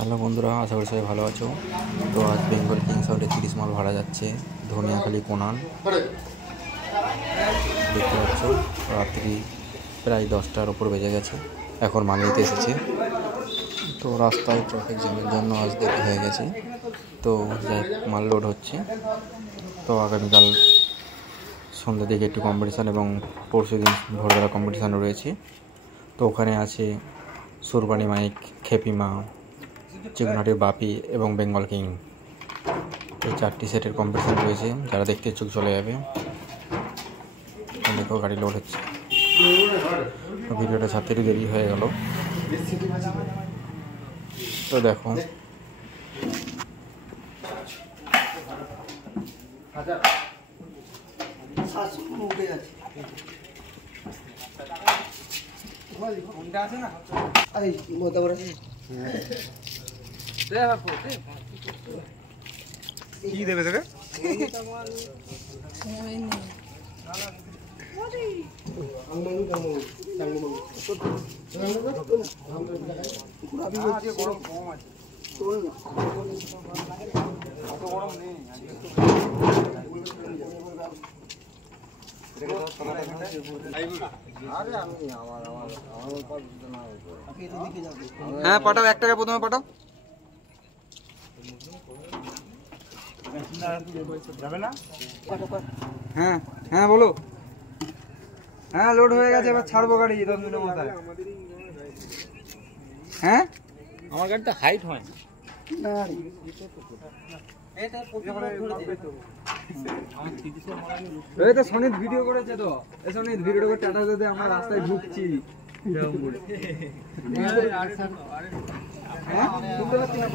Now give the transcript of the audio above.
Hello বন্ধুরা, আশা করি সবাই ভালো আছো। তো আজ বেঙ্গল কিংস আউটে 30 মাল ভাড়া যাচ্ছে ধনিয়াখালী কোনান। দেখতে পাচ্ছ রাত্রি প্রায় 10টার ওপর বেজে গেছে, এখন মাল নিতে এসেছে। তো রাস্তায় ট্রাফিক জ্যামের জন্য আজ দেরি হয়ে গেছে। তো যাই মাল লোড হচ্ছে। তো আগামীকাল সন্ধ্যা দিকে একটু কম্পিটিশান এবং পরশু দিন ভোরবেলা কম্পিটিশান রয়েছে। তো ওখানে আছে সুরবানি মাইক, খেপিমা, চিকনহাটির বাপি এবং বেঙ্গল কিং। এই 4টি সেটের কম্পিটিশান রয়েছে, যারা দেখতে ইচ্ছুক চলে যাবে। দেখো গাড়ি লোড হচ্ছে। ভিডিওটা ছাড়তে একটু দেরি হয়ে গেল। তো দেখো কি দেবে তোকে? হ্যাঁ পাঠাও, 1 টাকা প্রথমে পাঠাও। হ্যাঁ হ্যাঁ বলো। হ্যাঁ লোড হয়ে গেছে, এবার ছাড়বো গাড়ি 10 মিনিটের মাথায়। হ্যাঁ আমার গাড়িটা হাইট হয় না। এই তো সনিত ভিডিও করেছে, তো এই সনিত ভিডিও করে টাটা দিতে আমরা রাস্তায় ঢুকছি। হ্যাঁ শুনতে পাচ্ছি না।